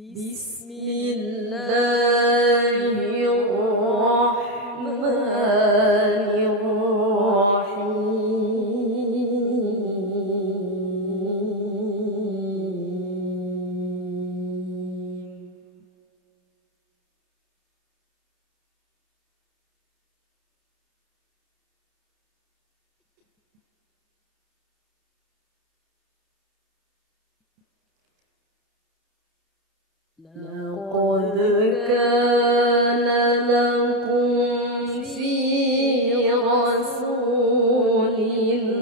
بسم الله الرحمن الرحيم. لقد كان لكم في رسول الله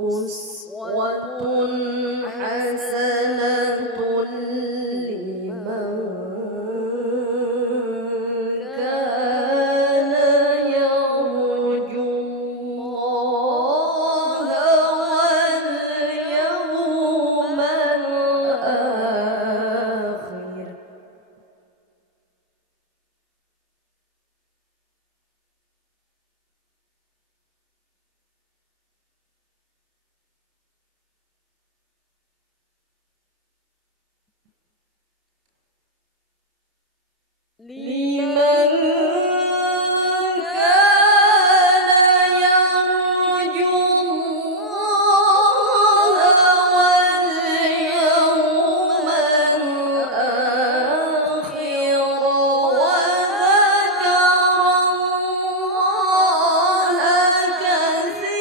أسوة حسنة لمن كان يرجو الله واليوم الآخر. لمن كان يرجو الله واليوم الآخر وذكر الله كثيرا.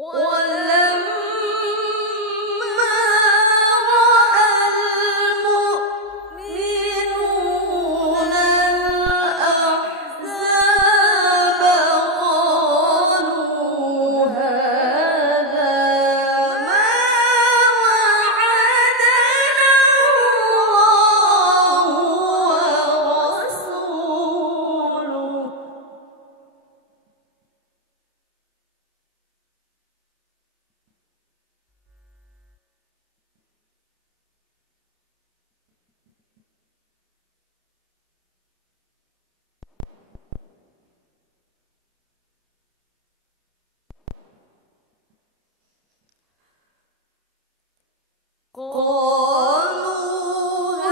ولما رأى المؤمنون الأحزاب قالوا هذا ما وعدنا الله ورسوله. قالوا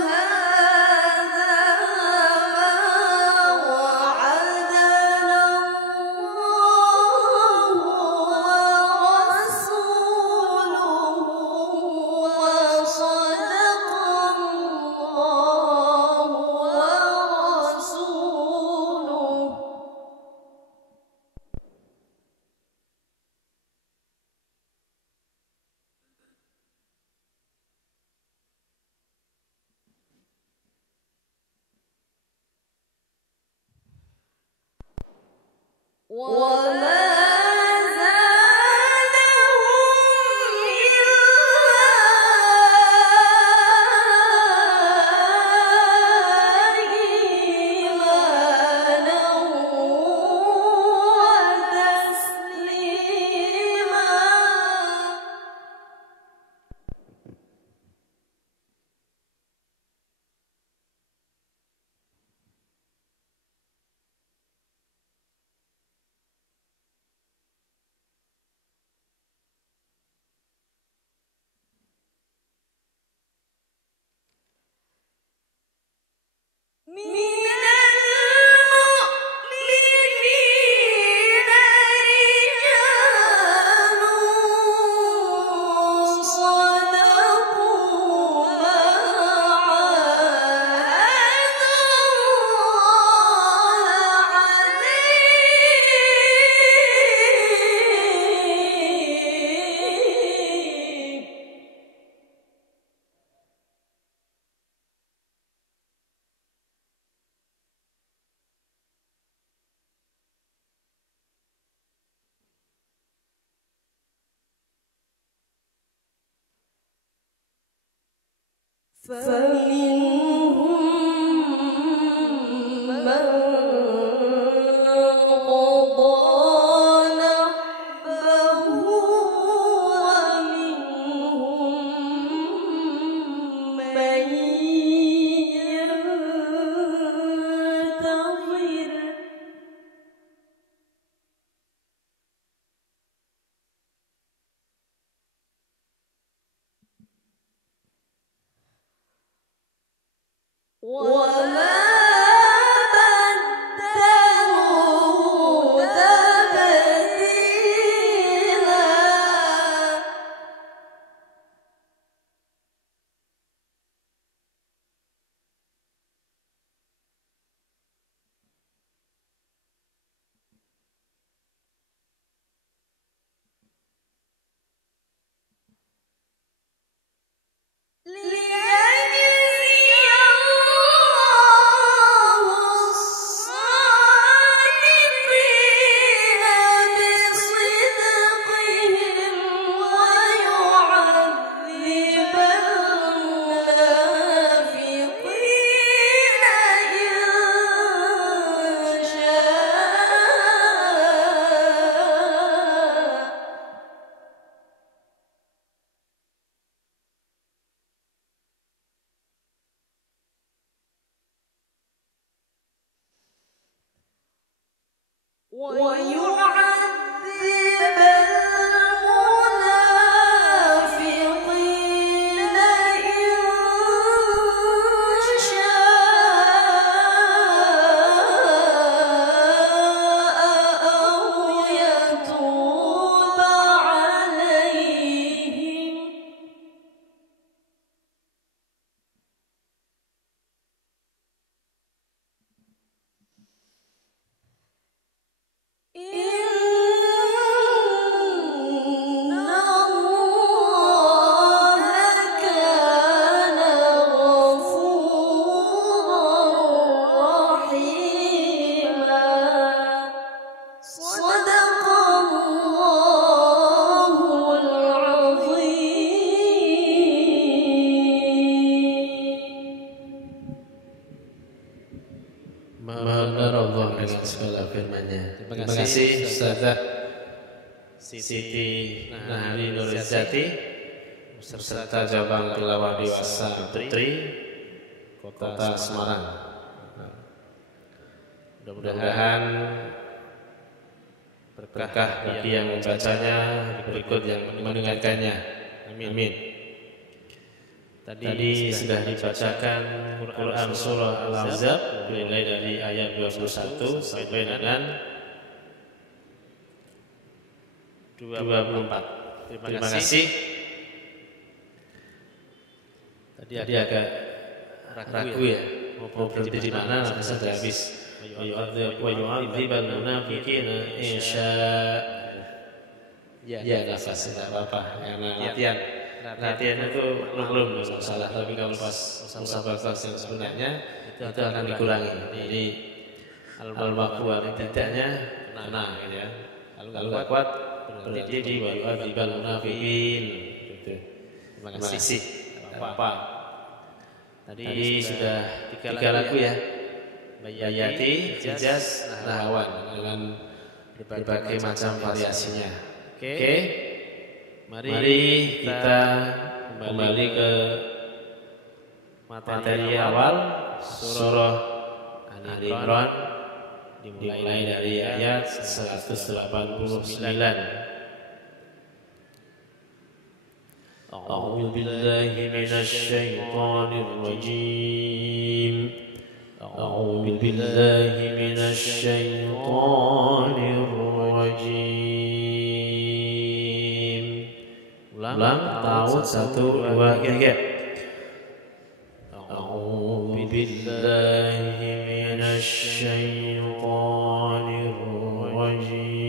هذا ما وعدنا الله ورسوله وصدق الله ورسوله. وما زادهم إلا إيمانا وتسليما. من المؤمنين رجال صدقوا ما عاهدوا الله عليه. فمنهم من قضى نحبه ومنهم من ينتظر وما بدلوا تبديلا ويعذب المنافقين إن شاء أو يتوب عليهم إن الله كان غفورا رحيما صدق الله العظيم. Maha Allah dengan segala firman-Nya. Terima kasih Ustazah Siti Nahari Nurizati beserta cabang Pelawar Dewasa Putri Kota Semarang. Mudah-mudahan berkah bagi yang membacanya, berikut yang mendengarkannya. Amin. Tadi sudah dibacakan Quran Surah Al-Ahzab mulai dari ayat 21 sampai dengan 24. Terima kasih. Tadi agak ragu ya, mau berhenti di mana nanti sudah habis. Wa yu'adzibal munafiqina insya. Ya enggak apa-apa, karena latihan itu belum masalah, tapi kalau pas musabaqah yang sebenarnya itu akan dikurangi. Jadi al-maqwa tidaknya gitu ya. Kalau enggak kuat berarti di wa yu'adzibal munafiqin gitu. Terima kasih. Apa? Tadi sudah 3 lagu ya. Bayati, Hijaz, Nahwan dengan berbagai macam variasinya. Oke. Mari kita kembali ke materi awal surah Ali Imran, dimulai dari ayat 189. A'udzu billahi minasy syaithanir rajim. A'udzu billahi minasy syaithanir rajim. Ulang, tahun 1, 2, 3. A'udzu billahi minasy syaithanir rajim.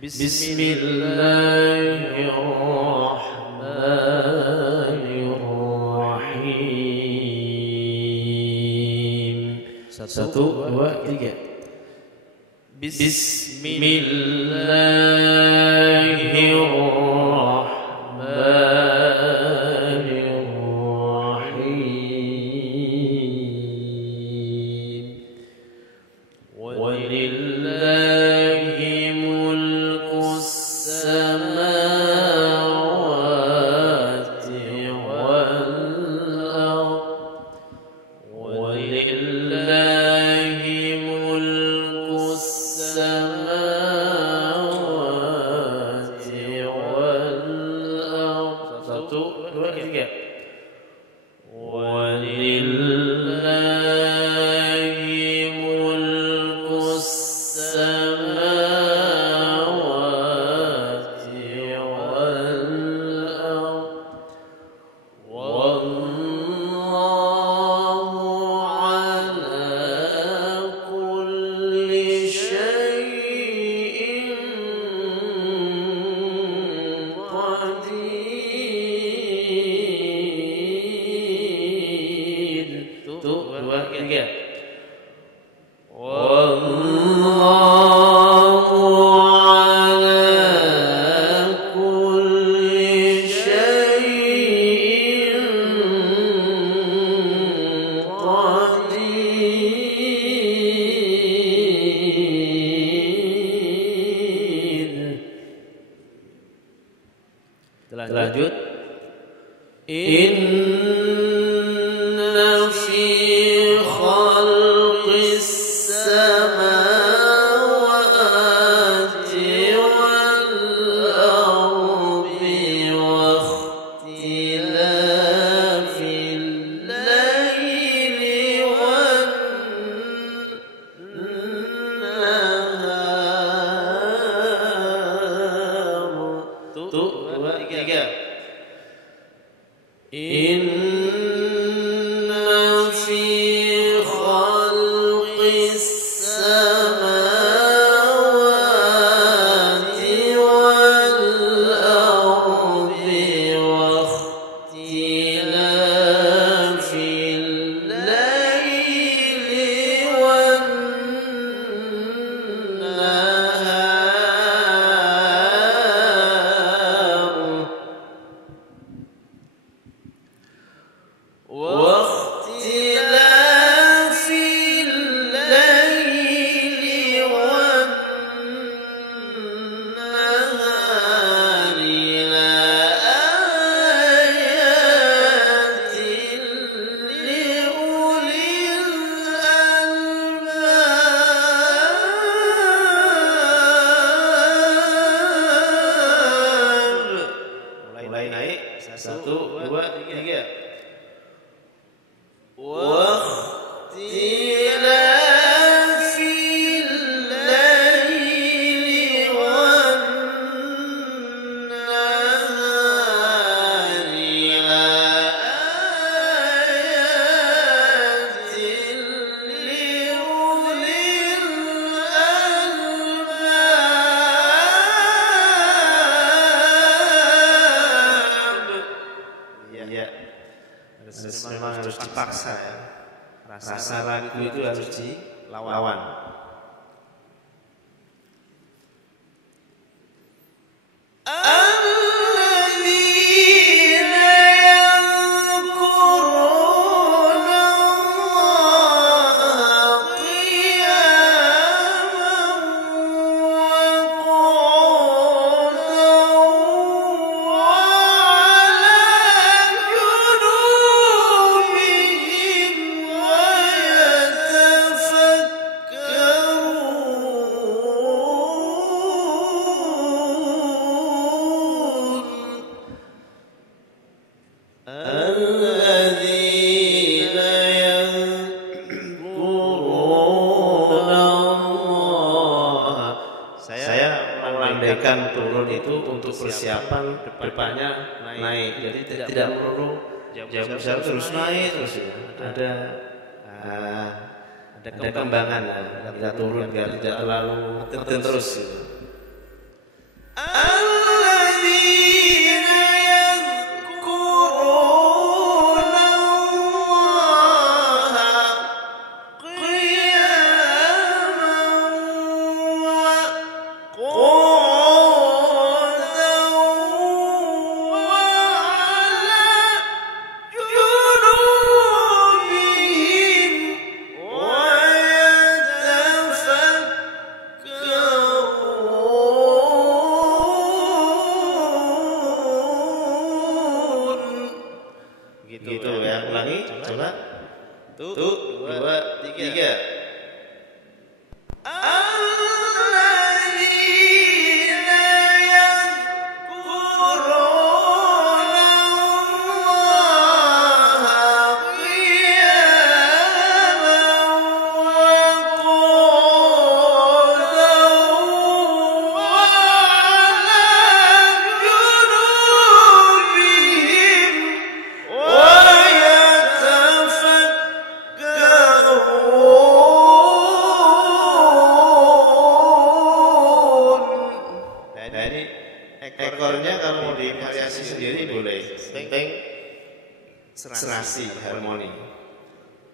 Bismillahirrahmanirrahim. 1, 2, 3. Bismillahirrahmanirrahim. Lanjut. Inna fi khalqis samawati wal ardi wa ikhtilafil layli wan nahar. Tuh, 2, 3. Inna fi khalqis samawati wal ardi wa ikhtilafil layli wan nahar واختلاف الليل والنهار لآيات لأولي الألباب. Mulai naik. 1, 2, 3. واختلاف الليل والنهار لآيات لأولي الألباب. Ya, memang harus dipaksa ya. Rasa ragu itu harus dilawan. Saya mengandaikan turun itu untuk persiapan depannya naik. Jadi tidak perlu jauh terus naik terus ya. Ada kembangan ya. Kita turun biar tidak terlalu terus gitu. 2, 3. Ekornya kalau mau divariasi sendiri boleh, penting serasi harmoni.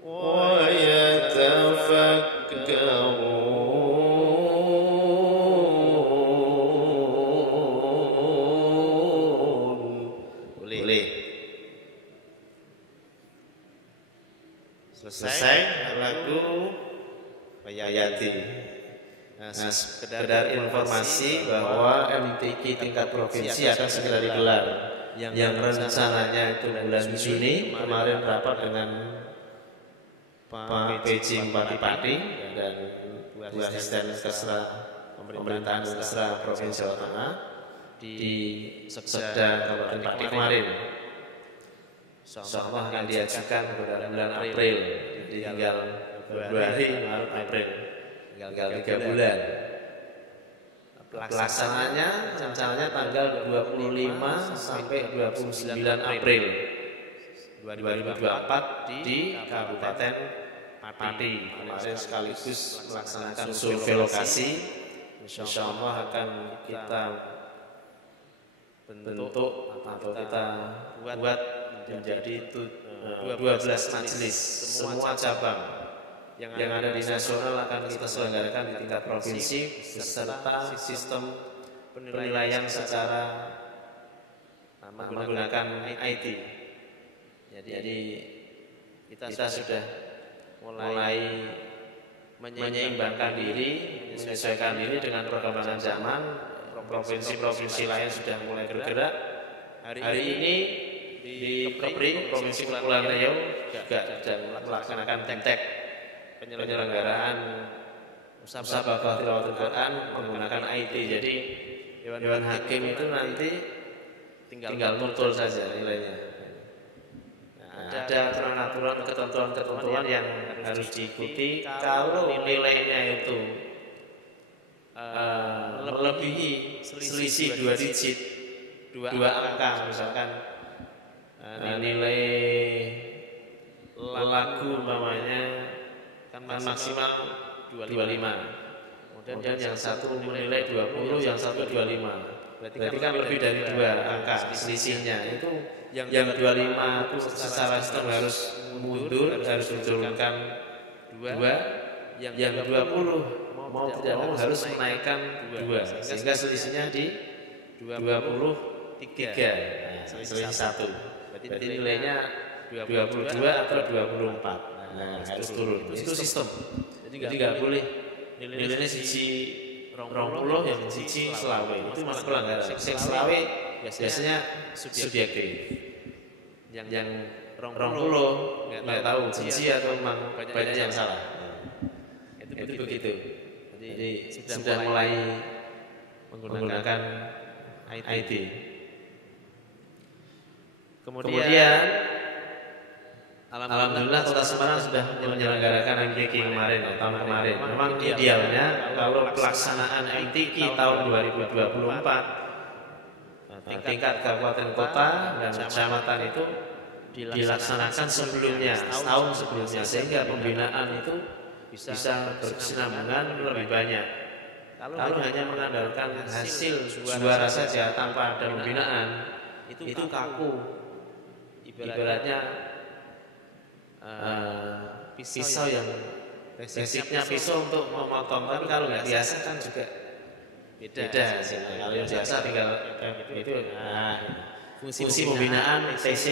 Wa yatafakkarun. Boleh. Selesai lagu Bayati. Nah, sekedar informasi bahwa MTQ tingkat provinsi akan segera digelar. Yang rencananya itu bulan Juni, kemarin rapat dengan Pak PJ Bupati Pati dan dua asisten kesra pemerintahan kesra Provinsi Jawa Tengah di Sekda Kabupaten Pati kemarin. Insyaallah akan diajukan pada bulan April, tinggal Februari, Maret, April. Tinggal 3 bulan. Pelaksananya rencananya tanggal 25 sampai 29 April 2024 di Kabupaten Pati. Kemarin sekaligus melaksanakan survei lokasi. Insyaallah akan kita bentuk atau kita buat menjadi 12 majelis, semua cabang yang ada di nasional akan kita selenggarakan di tingkat provinsi beserta sistem penilaian secara menggunakan IT. Jadi kita sudah mulai menyeimbangkan diri, menyesuaikan diri dengan perkembangan zaman. Provinsi-provinsi lain sudah mulai bergerak. Hari ini di Kepri, Provinsi Kepulauan Riau juga sedang melaksanakan tek penyelenggaraan musabaqah tilawatul Quran menggunakan IT. Jadi Dewan Hakim itu nanti tinggal muncul saja nilainya. Nah, ada aturan-aturan, ketentuan-ketentuan yang harus diikuti. Kalau nilainya itu melebihi selisih 2 digit, 2 angka, misalkan nilai lagu namanya kan maksimal 25. Kemudian yang satu menilai 20, yang satu 25. Berarti kan lebih dari 2 angka selisihnya. Itu yang 25 itu secara sistem harus mundur, harus diturunkan 2. Yang 20 mau tidak mau harus menaikkan 2. Sehingga selisihnya di 23. Selisih 1. Berarti nilainya 22 atau 24. Nah, harus turun. Itu sistem. Jadi nggak boleh nilainya siji 20 yang siji selawe. Itu malah pelanggaran. Sing selawe biasanya subjektif. Yang 20 nggak tahu siji atau memang banyak yang salah. Itu begitu. Jadi sudah mulai menggunakan IT. Kemudian alhamdulillah Kota Semarang sudah menyelenggarakan MTQ kemarin, tahun kemarin. Memang idealnya kalau pelaksanaan MTQ tahun 2024 tingkat kabupaten kota dan kecamatan itu dilaksanakan sebelumnya, setahun sebelumnya, sehingga pembinaan itu bisa berkesinambungan lebih banyak. Kalau hanya mengandalkan hasil suara saja tanpa ada pembinaan, itu kaku. Ibaratnya pisau yang basicnya pisau untuk memotong, tapi kalau nggak biasa kan juga beda hasilnya. Kalau yang biasa tinggal itu fungsi pembinaan, TC,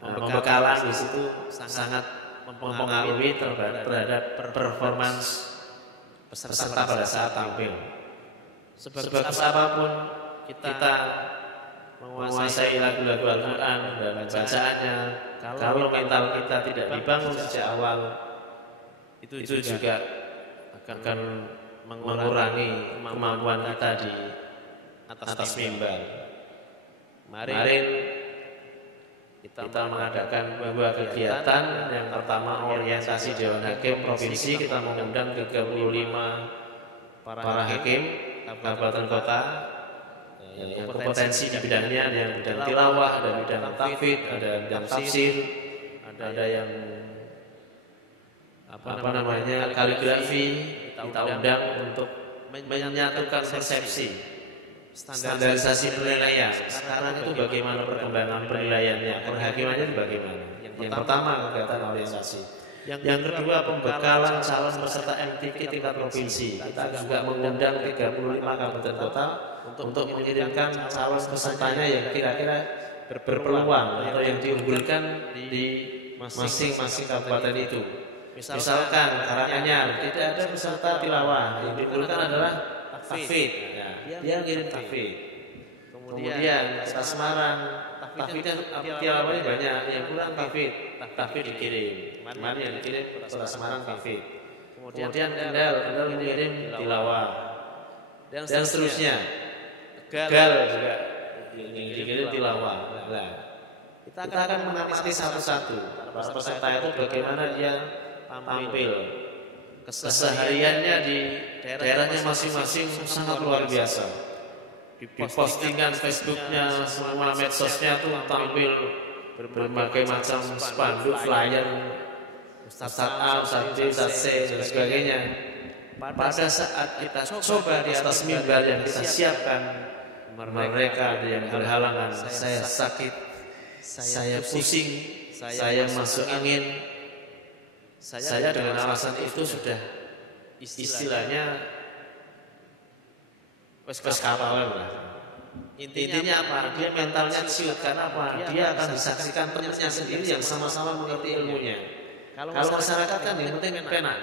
pembekalan di situ sangat mempengaruhi terhadap performance peserta pada saat tampil. Sebagus apapun kita menguasai lagu-lagu Al-Quran dan bacaannya. Kalau mental kita tidak dibangun sejak awal, itu juga akan mengurangi kemampuan kita di atas mimbar. Kemarin kita mengadakan beberapa kegiatan. Yang pertama orientasi Dewan Hakim Provinsi, kita mengundang 35 para hakim kabupaten kota yang kompetensi di bidangnya, ada yang bidang tilawah, ada bidang tahfidz, ada bidang tafsir, ada yang kaligrafi. Kita undang untuk menyatukan persepsi, standarisasi penilaian. Sekarang itu bagaimana perkembangan penilaiannya, perhakimannya itu bagaimana. Yang pertama kegiatan orientasi. Yang kedua pembekalan calon peserta MTQ tingkat provinsi. Kita juga mengundang 35 kabupaten kota untuk mengirimkan calon pesertanya yang kira-kira berpeluang atau yang diunggulkan di masing-masing kabupaten itu. Misalkan Karanganyar tidak ada peserta tilawah, yang diunggulkan adalah tahfidz. Dia ngirim tahfidz. Kemudian Kota Semarang, tahfidznya tilawahnya banyak, yang kurang tahfidz dikirim. Mana yang dikirim Kota Semarang tahfidz. Kemudian Kendal dikirim tilawah. Dan seterusnya. Tegal juga yang dikirim tilawah. Kita akan mengamati satu-satu. Para peserta itu bagaimana dia tampil, kesehariannya di daerahnya masing-masing sangat luar biasa. Di postingan Facebooknya, semua medsosnya tuh tampil berbagai macam spanduk, flyer, Ustadz A, Ustadz B, Ustadz C, dan sebagainya. Pada saat kita coba di atas mimbar yang kita siapkan, mereka ada yang berhalangan. Saya sakit, saya pusing, saya masuk angin. Saya dengan alasan itu sudah istilahnya wes kapalan lah. Intinya apa? Dia mentalnya ciut. Karena apa? Dia akan disaksikan temannya sendiri yang sama-sama mengerti ilmunya. Kalau masyarakat kan yang penting penak.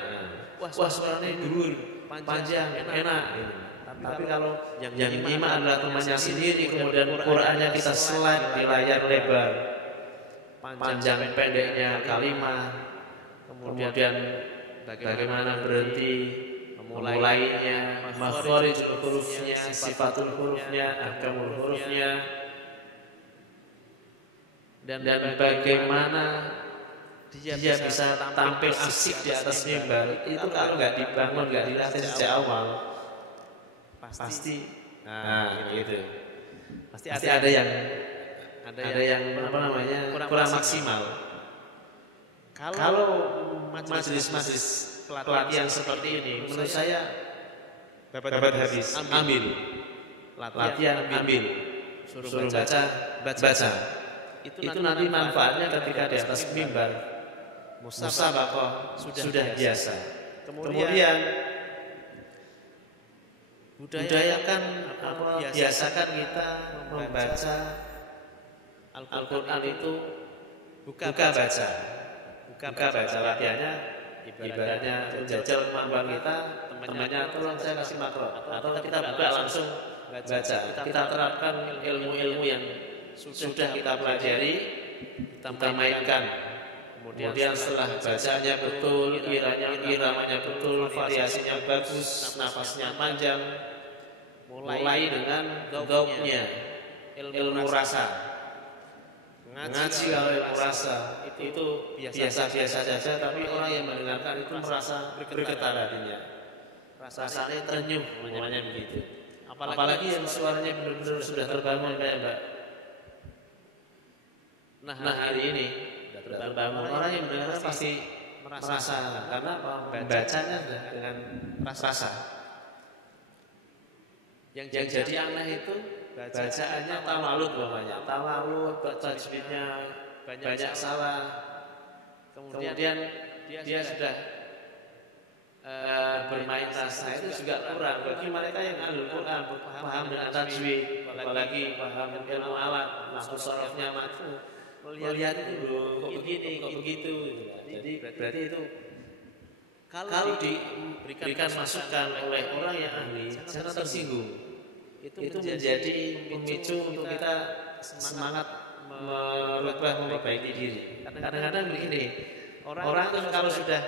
Wah suaranya dhuwur, panjang, enak. Tapi kalau yang menyimak adalah temannya sendiri, kemudian Qur'annya kita slide di layar lebar, panjang pendeknya kalimat. Kemudian bagaimana berhenti, memulainya, makhorijul hurufnya, sifatul hurufnya, ahkamul hurufnya, dan bagaimana dia bisa tampil asik di atas mimbar. Itu kalau nggak dibangun, nggak dilatih sejak awal, pasti gitu. Pasti ada yang kurang maksimal. Kalau majelis-majelis pelatihan seperti ini, menurut saya dapat habis. Ambil latihan, ambil suruh baca. Itu nanti manfaatnya ketika di atas mimbar musabaqah sudah biasa. Kemudian budayakan biasakan kita membaca Al-Quran itu buka baca latihannya, ibaratnya menjajal kemampuan kita, temannya tolong saya kasih makro, atau kita buka langsung baca. Kita terapkan ilmu-ilmu yang sudah kita pelajari, kita mainkan. Kemudian setelah bacanya betul, iramanya betul, variasinya bagus, nafasnya panjang, mulai dengan gaupnya, ilmu rasa. Ngaji kalau ilmu rasa itu biasa-biasa saja, tapi orang yang mendengarkan itu merasa bergetar hatinya, rasanya terenyuh, namanya begitu. Apalagi yang suaranya benar-benar sudah terbangun kayak Mbak. Nah hari ini sudah terbangun, orang yang mendengarkan pasti merasa, karena membacanya dengan rasa. Yang jadi aneh itu bacaannya tawalud namanya, tawalud, tajwidnya banyak salah. Kemudian dia sudah bermain rasa, itu juga kurang. Bagi mereka yang ahlul Quran, paham dengan tajwid, apalagi paham ilmu alat, nahwu sharafnya matfu, melihat itu kok begini, kok begitu. Jadi berarti itu kalau diberikan masukan oleh orang yang ahli, jangan tersinggung. Itu menjadi pemicu untuk kita semangat merubah, memperbaiki diri. Kadang-kadang begini, orang itu kalau sudah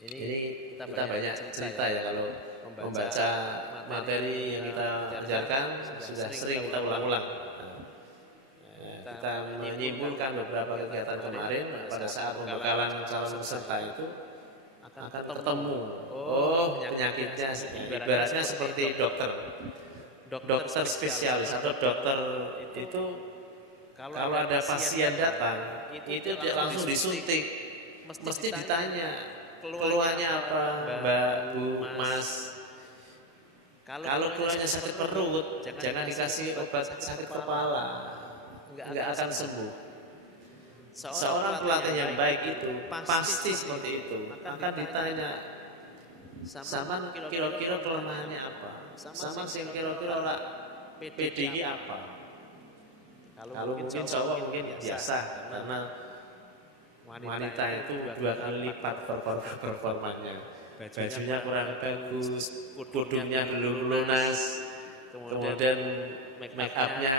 ini kita banyak cerita ya, kalau membaca materi yang kita ajarkan sudah sering kita ulang-ulang. Kita menyimpulkan beberapa kegiatan kemarin pada saat pembekalan calon peserta itu akan ketemu, oh penyakitnya ibaratnya seperti dokter spesialis atau dokter itu kalau ada pasien datang itu dia langsung disuntik, mesti ditanya keluhannya apa, Mbak, Bu, Mas. Kalau keluhannya sakit perut, jangan dikasih obat sakit kepala, nggak akan sembuh. Seorang pelatih yang baik itu pasti seperti itu, akan ditanya sama kira-kira kelemahannya apa, sama kira-kira PD-nya apa. Kalau mungkin cowok mungkin biasa, karena wanita itu 2 kali lipat performanya. Bajunya kurang bagus, kudungnya belum lunas, kemudian make upnya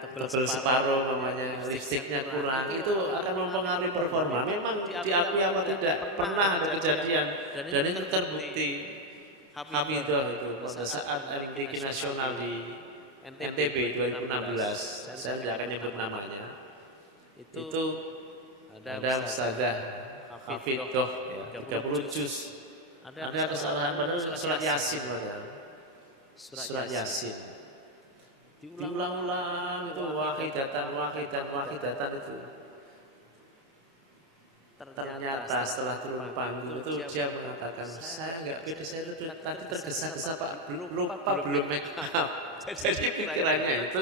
tebel separuh, namanya lipstiknya kurang, itu akan mempengaruhi performa. Memang diakui apa tidak, pernah ada kejadian dan itu terbukti. Hamidah itu pada saat MTQ nasional di NTB 2016, saya tidak akan nyebut namanya, itu ada Ustazah Hafidah 30 juz, ada kesalahan pada surat Yasin, surat Yasin diulang-ulang itu wahidatan itu. Ternyata setelah turun panggung itu dia mengatakan, saya enggak pede, saya itu tadi tergesa-gesa Pak, belum make up. Jadi pikirannya itu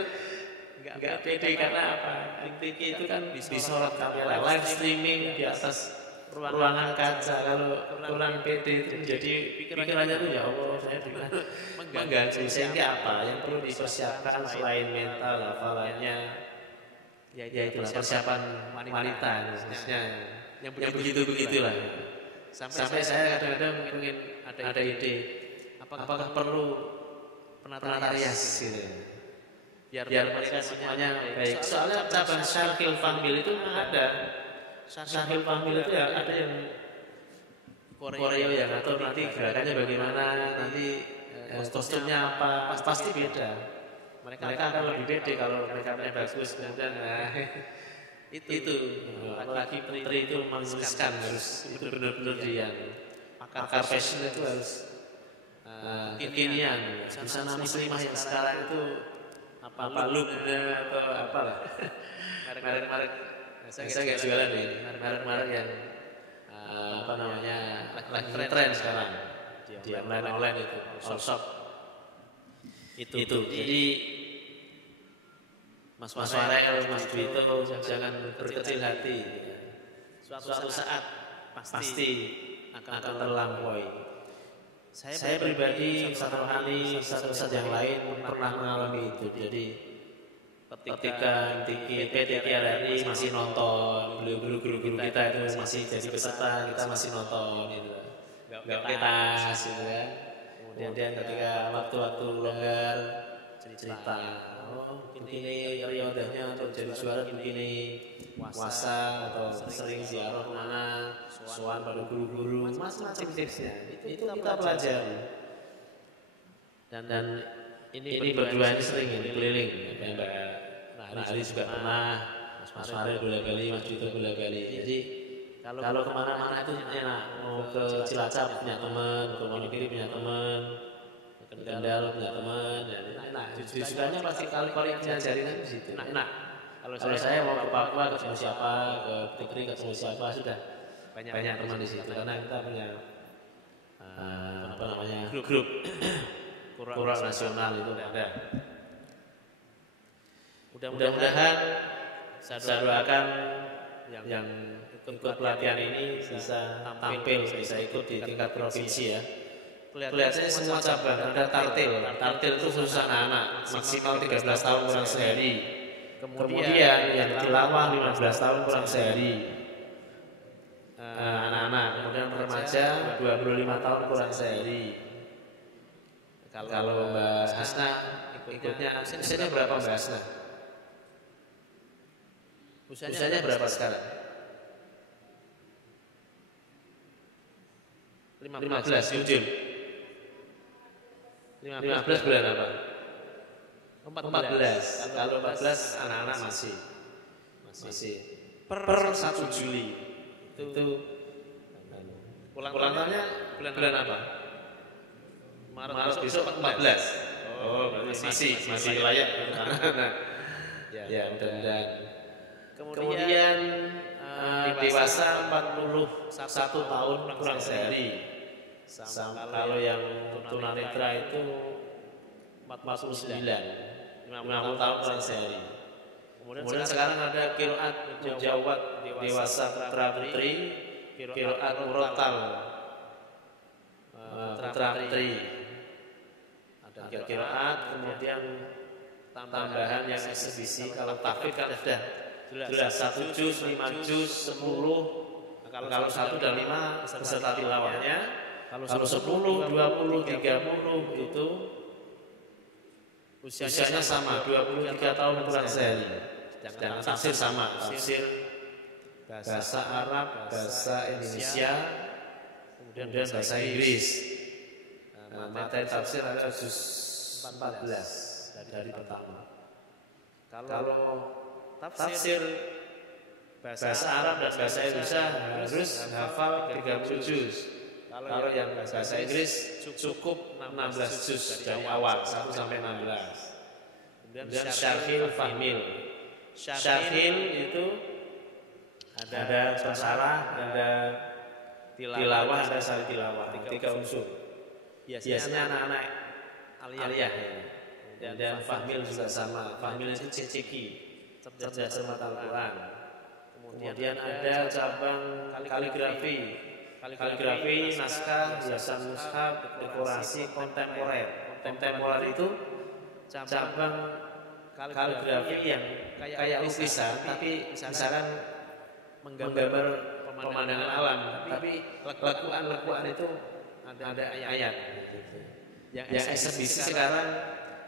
enggak pede karena apa? MTQ itu kan disorot kamera, live streaming di atas ruangan kaca. Kalau kurang pede itu jadi pikirannya itu ya Allah, saya juga mengganggu. Sehingga apa yang perlu dipersiapkan selain mental, hafalannya, yaitu persiapan wanita khususnya yang begitu-begitulah. Sampai saya kadang-kadang ingin ada ide, apakah perlu penata rias gitu, biar mereka semuanya baik. Soalnya cabang Syarhil Fahmil itu ada. Syarhil Fahmil itu ya ada yang koreo yang atau nanti gerakannya bagaimana, nanti kostumnya apa, pasti beda. Mereka akan lebih pede kalau mereka bagus, kemudian itu laki putri itu menuliskan, harus itu benar-benar dia pakar fashion itu harus kekinian. Busana muslimah yang sekarang itu apa looknya atau apalah, merek-merek saya nggak jualan ini, merek-merek yang apa namanya lagi tren sekarang di online itu, shop itu. Jadi Mas Farel, Mas Dwito, jangan berkecil hati. Suatu saat pasti akan terlampaui. Saya pribadi, Ustaz Rohani, Ustaz yang lain pernah mengalami itu. Jadi ketika PTKRI masih nonton, guru-guru kita itu masih jadi peserta, kita masih nonton gitu. Gak ketas gitu kan. Kemudian ketika waktu-waktu longgar cerita, mungkin ini periodenya untuk jadi juara, mungkin ini puasa atau sering ziarah mana, soal pada guru-guru, macam-macam tipsnya. Itu kita pelajari. Dan ini berdua ini sering ini keliling, Mbak Ali juga pernah, Mas Farel bola-bali, Mas Dito bola-bali. Jadi kalau kemana-mana itu enak, mau ke Cilacap punya teman, ke Wonogiri punya teman, ke Kendal punya teman. Tujuannya pasti kalau yang diajarin itu di situ. Kalau saya mau ke Papua ketemu siapa, ke Tikri ketemu siapa, sudah banyak teman di situ. Karena kita punya apa namanya grup Qur'an nasional itu ada. Mudah-mudahan saya doakan yang ikut pelatihan ini bisa tampil, bisa ikut di tingkat provinsi ya. Kelihatannya semua cabang ada tartil itu khusus anak-anak maksimal 13 tahun kurang sehari. Kemudian yang tilawah 15 tahun kurang sehari, anak-anak. Kemudian remaja 25 tahun kurang sehari. Kalau Mbak Hasna ikutnya usianya berapa Mbak Hasna? Usianya berapa sekarang? 15 jujur. 15 bulan apa? 14. Kalau 14 anak-anak masih per 1 Juli itu ulang tahunnya bulan apa? Maret besok 14. Oh, masih layak. Ya, mudah-mudahan. Kemudian dewasa 41 tahun kurang sehari. Kalau yang tunanetra itu 49, 50 tahun kurang sehari. Kemudian sekarang ada qiraat mujawad dewasa putra putri, qiraat murattal putra putri. Ada qiraat, kemudian tambahan yang eksebisi. Kalau tahfidz kan sudah jelas 1 juz, 5 juz, 10. Kalau 1 dan 5 beserta tilawahnya. Kalau 10, 20, 30 itu usianya sama, 23 tahun kurang sehari. Dan tafsir sama, tafsir bahasa Arab, bahasa Indonesia, kemudian bahasa Inggris. Materi tafsir ada juz 14 dari pertama. Kalau tafsir bahasa Arab dan bahasa Indonesia harus hafal 30 juz. Kalau yang bahasa Inggris cukup 16 juz dari awal 1 sampai 16. Kemudian syarhil fahmil. Syarhil itu ada syarah, ada tilawah, ada sari tilawah, 3 unsur. Biasanya anak-anak aliyah ya. Dan fahmil juga sama. Fahmil itu ceciki, cerdas mata Al-Quran. Kemudian ada cabang kaligrafi. Kaligrafi, naskah, hiasan mushaf, dekorasi kontemporer. Kontemporer itu cabang kaligrafi yang kayak lukisan, tapi misalkan menggambar pemandangan alam, tapi lekuan itu ada ayat. Yang eksebisi sekarang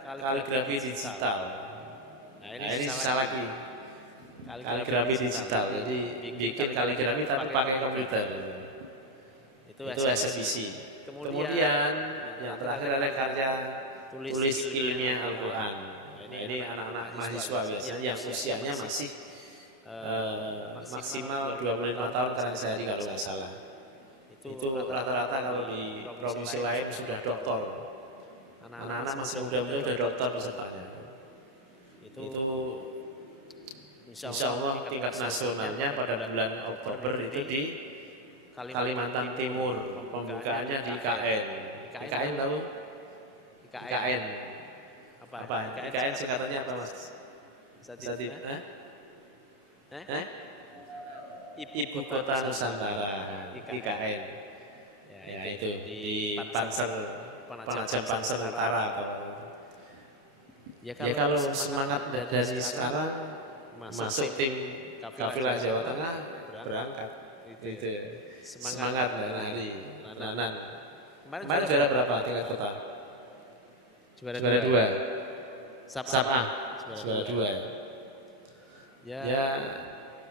kaligrafi digital. Nah ini salah lagi. Kaligrafi digital, jadi bikin kaligrafi tapi pakai komputer. Itu eksebisi. Kemudian yang terakhir ada karya tulis ilmiah Al-Quran. Ini anak-anak mahasiswa biasanya yang usianya masih maksimal 25 tahun karena sehari kalau nggak salah. Itu rata-rata kalau di provinsi lain sudah doktor. Anak-anak masih muda-muda sudah doktor pesertanya. Itu insya Allah tingkat nasionalnya pada bulan Oktober itu di Kalimantan Timur. Pembukaannya di IKN. IKN tahu? IKN. Apa? IKN singkatannya apa Mas? Satid. Ibu Kota Nusantara. IKN. Ya itu di Panser Penajam Panser Utara. Ya kalau semangat dari sekarang masuk tim Kafilah Jawa Tengah berangkat. Itu semangat dan hari Nanan. Kemarin juara berapa tingkat kota? Juara 2. Sabah juara 2. Ya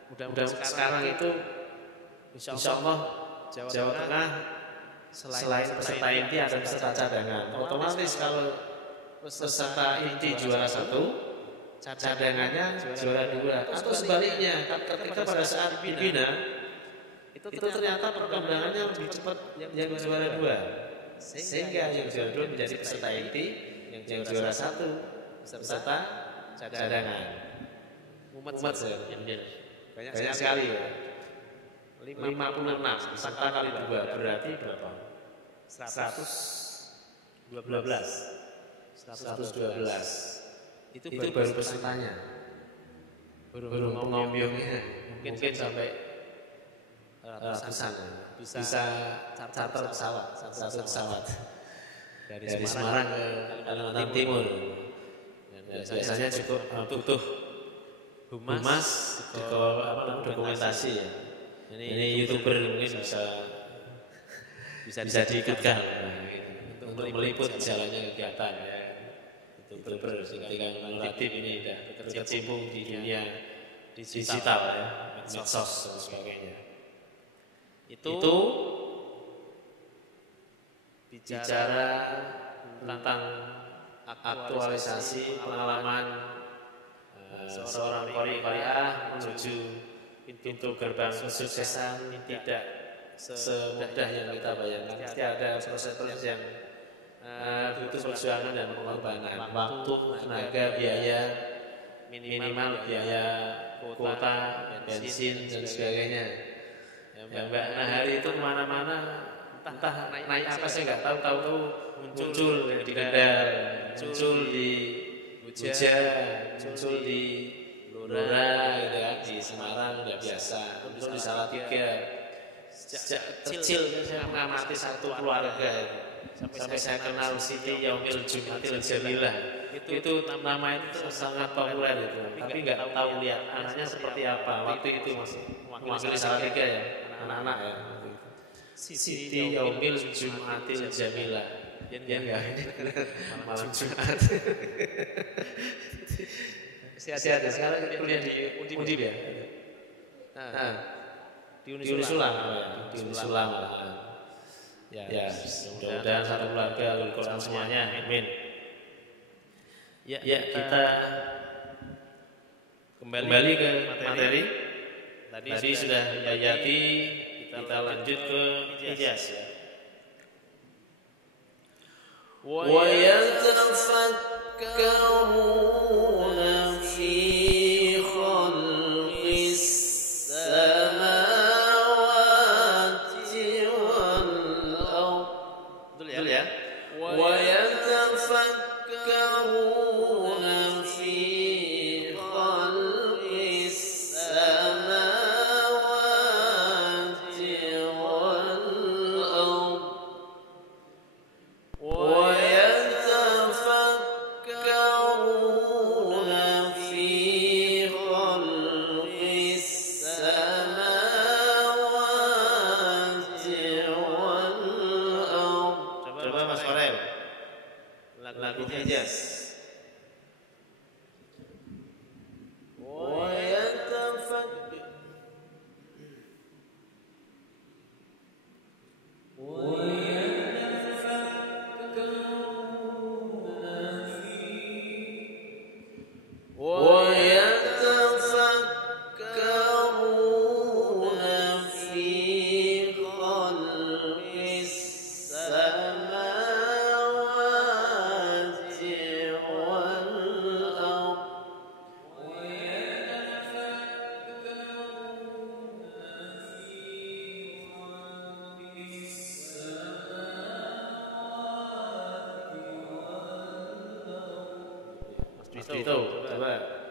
mudah sekarang itu insya Allah Jawa Tengah selain peserta inti ada peserta cadangan. Otomatis kalau peserta inti juara 1, cadangannya juara 2. Atau sebaliknya, ketika pada saat dibina itu ternyata perkembangannya lebih cepat yang juara 2, sehingga yang juara 2 menjadi peserta inti, yang juara 1 peserta cadangan. Mumet banyak sekali ya. 56 peserta kali 2 berarti berapa? 112. Itu baru pesertanya, baru pengombyongnya. Mungkin sampai ratusan bisa charter pesawat, satu pesawat dari Semarang ke Kalimantan Timur. Biasanya cukup butuh humas ke dokumentasi ya. Ini YouTuber mungkin bisa diikutkan untuk meliput jalannya kegiatan ya. YouTuber sehingga Nurul Latif ini sudah berkecimpung di dunia digital ya, medsos dan sebagainya. Itu bicara tentang aktualisasi pengalaman seorang qari'ah menuju pintu gerbang kesuksesan tidak semudah yang kita bayangkan. Pasti ada proses-proses yang butuh perjuangan dan pengorbanan, waktu, tenaga, biaya, minimal biaya kuota, bensin dan sebagainya. Ya Mbak Nahari itu kemana-mana, entah naik apa saya nggak tahu muncul di Kendal, muncul di Buja, muncul di Blora, gitu kan, di Semarang udah biasa, muncul di Salatiga. Sejak kecil saya mengamati satu keluarga sampai saya kenal Siti Yaumil Jumatil Jamilah. Itu nama itu sangat populer itu, tapi nggak tahu lihat anaknya seperti apa. Waktu itu masih mewakili Salatiga ya, anak-anak ya. Siti Yaumil Jumatil Jamilah. Ya enggak, malam Jumat. Sehat ya, sekarang kuliah di Undip ya. Di Unisulam lah. Ya, mudah-mudahan satu keluarga alul Quran semuanya, amin. Ya, kita kembali ke materi. Tadi sudah Yayati, kita lanjut ke Hijaz ya. Wa yatafakkaruna fi khalqis samawati wal ardh. Betul ya? Wa yatafakkaruna fi khalqis samawati wal ardh. Itu, coba.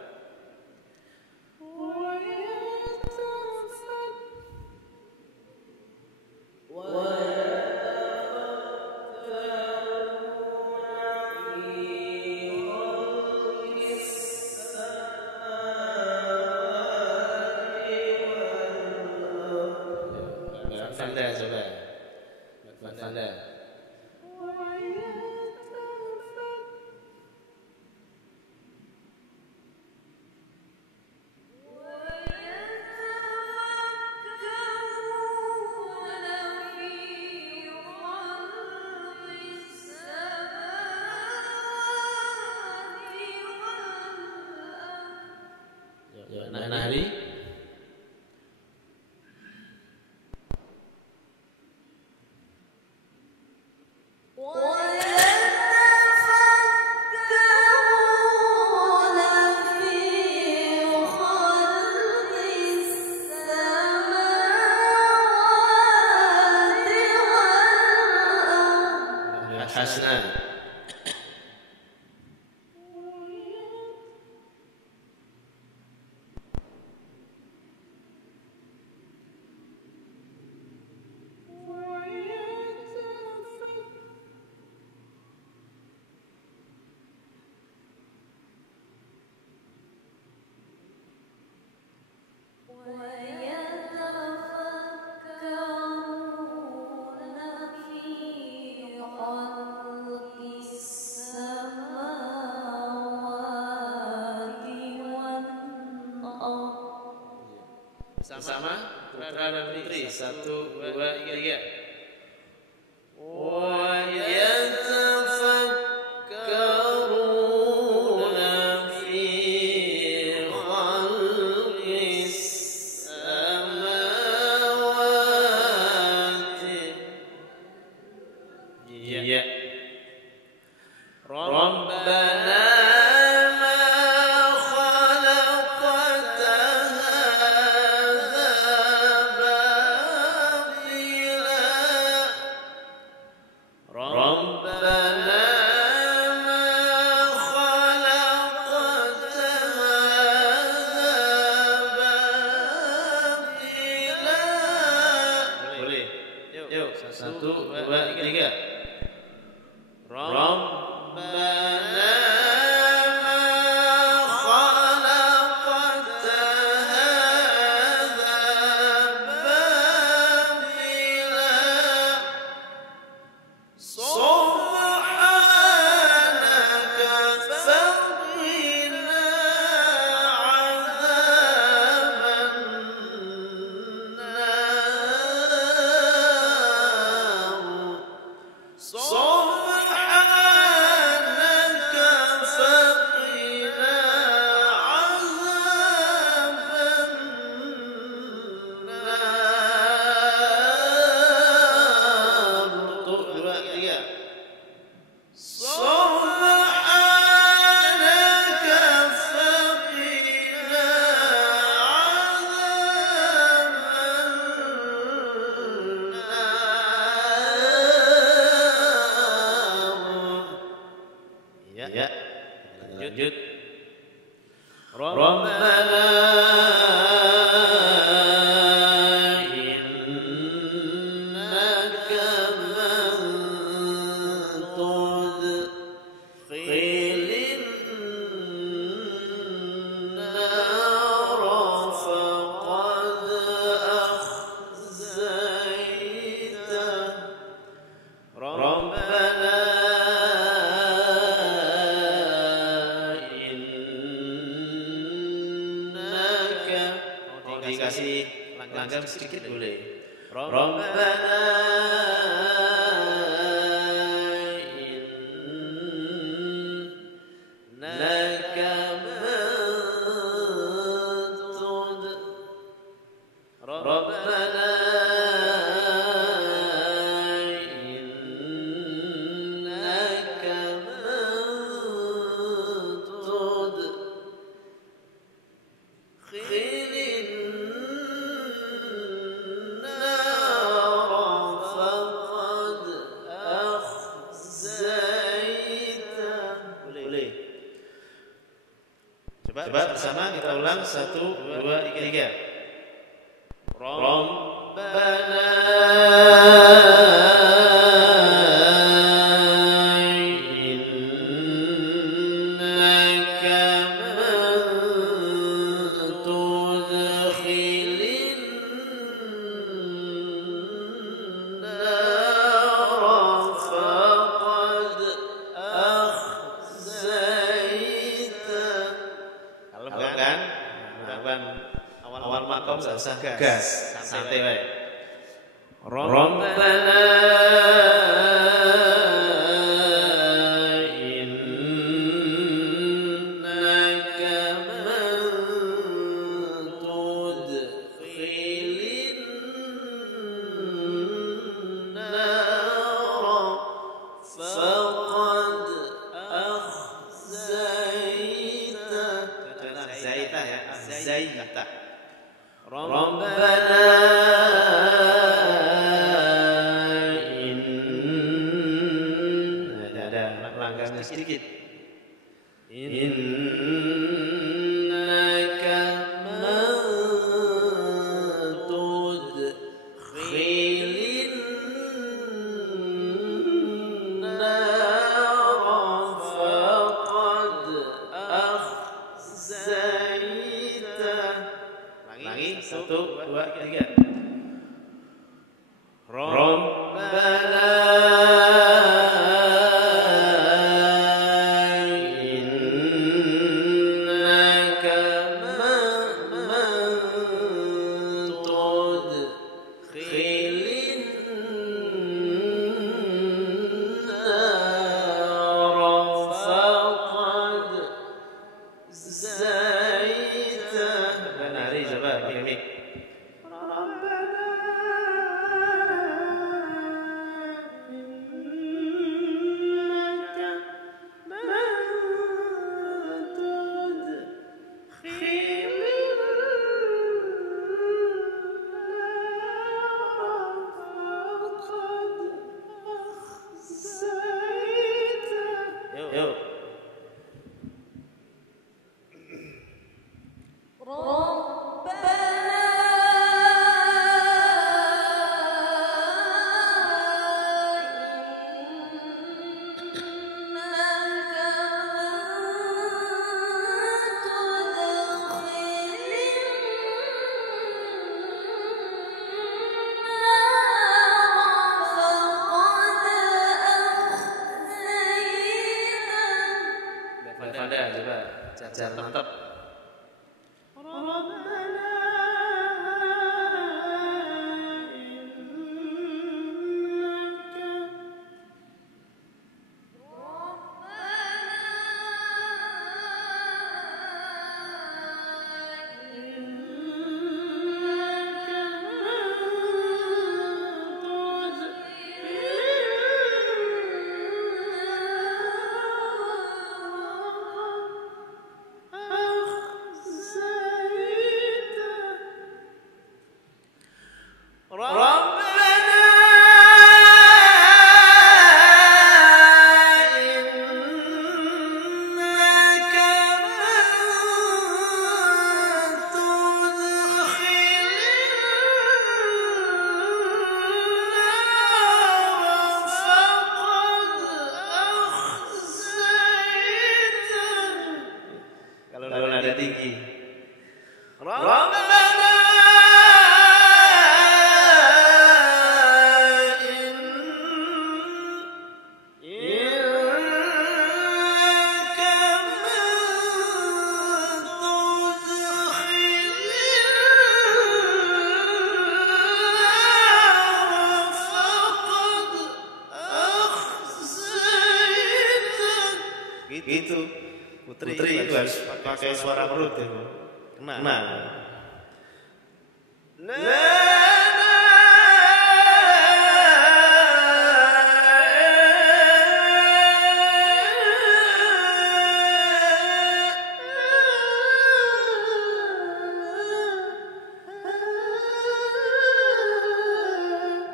Fanda coba. Fanda. Nahari. Hasan. ويتفكرون في خلق Bersama putra dan putri. 1, 2, 3. وَيَتَفَكَّرُونَ فِي خَلْقِ السَّمَاوَاتِ. Ya. Rabbana lanjut. Rabbana innaka man tudkhilin nar faqad akhzaitah. Rabbana dikasih langgam sedikit boleh. Rabbana innaka man Rabbana innaka Coba bersama kita ulang 1, 2, 3. Rabbana innaka man tudkhilin nar faqad akhzaitah. Kalau kan awal makom enggak usah gas, santai wae. Rabbana innaka man tudkhilin nar faqad akhzaitah. Zaitah ya, zaitah. Rabbana ajar tetap. Kalau nada tinggi. Gitu. Putri itu harus pakai suara perut itu. Nah.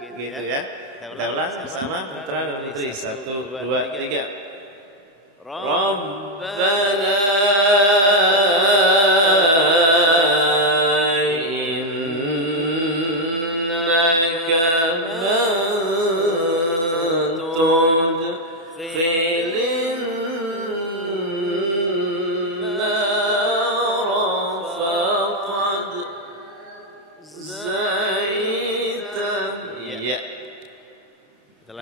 Gitu ya. Kita ulang bersama putra dan putri. 1, 2, 3. Rabbana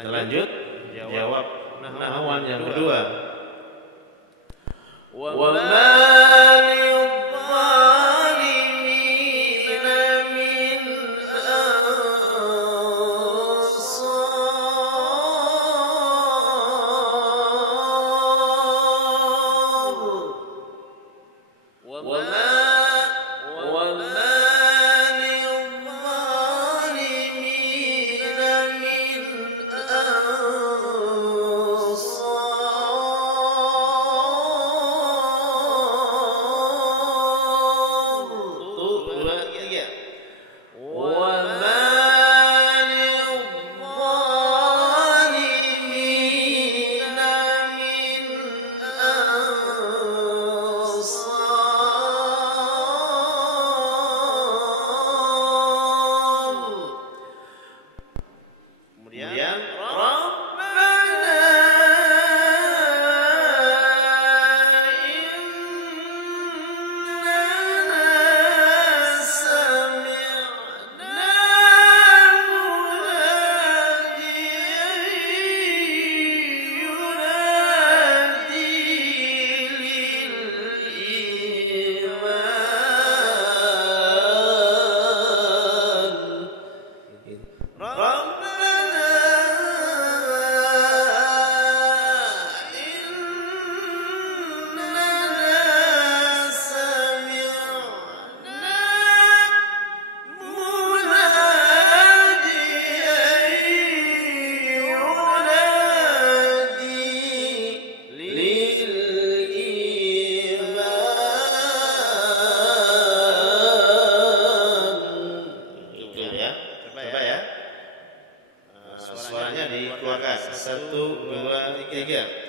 lanjut jawab nahwan yang kedua. Wa ma lidh-dhalimina min ansar. Wa ma lidh-dhalimina min kemudian Rabbana innana sami'na munadiyan yunadi lil-iman. Suaranya dikeluarkan. 1, 2, 3.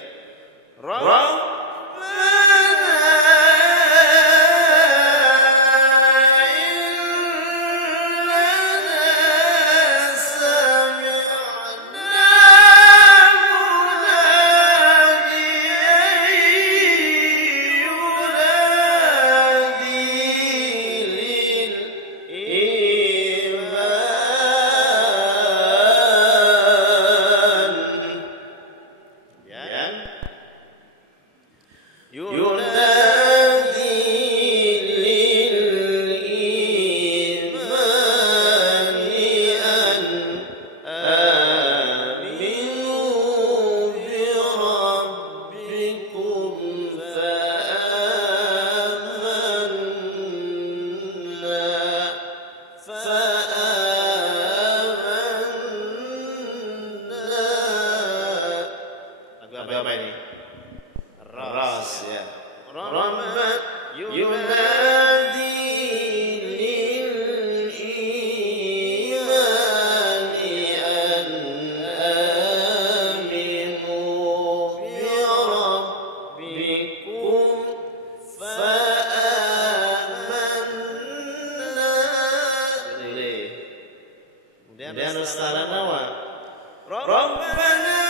Rabbana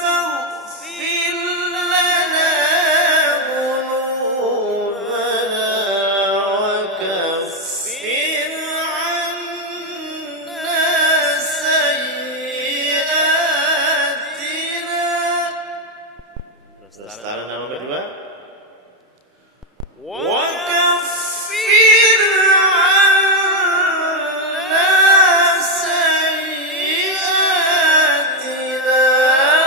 faghfir lana dhunubana wa kaffir 'anna sayyi'atina. Setara nama kedua. Wa kaffir 'anna sayyi'atina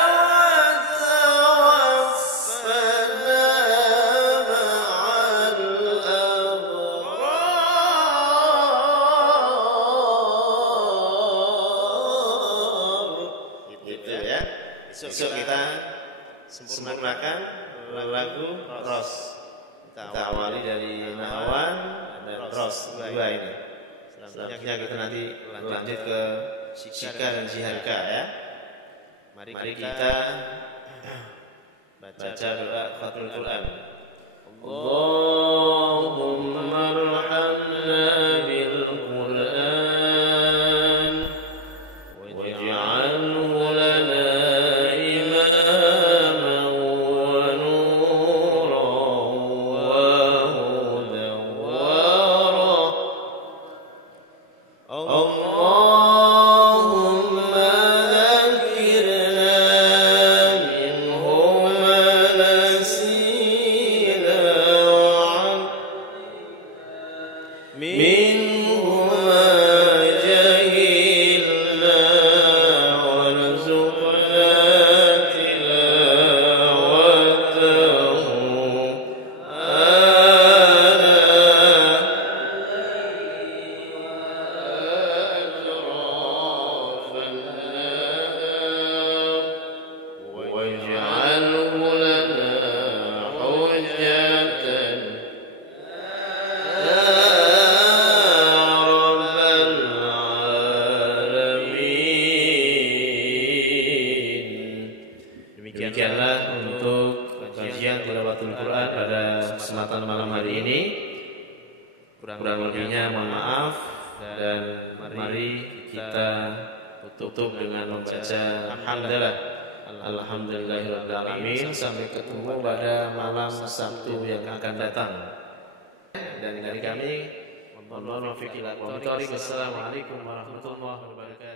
wa tawaffana ma'al abrar. Gitu ya. Besok kita sempurnakan lagu Ros. Kita awali dari Nahawan dan Ros dua ini. Selanjutnya kita nanti lanjut ke Shika dan Ziharka ya. Mari kita baca doa Fathul Quran. Allahumma arhamna bil Quran waj'alhu lana imaman wa nuran wa hudan wa Allahumma dhakkirna minhu ma nasina minhu ma jahilna warzuqna tilawatahu واجعله لنا حجة يا رب العالمين. Demikianlah untuk kajian tilawatul Quran pada kesempatan malam hari ini. Kurang lebihnya mohon maaf dan mari kita tutup dengan membaca Alhamdulillahirabbil alamin. Sampai ketemu pada malam Sabtu yang akan datang. Dan dari kami mohon maaf. Wassalamualaikum warahmatullahi wabarakatuh.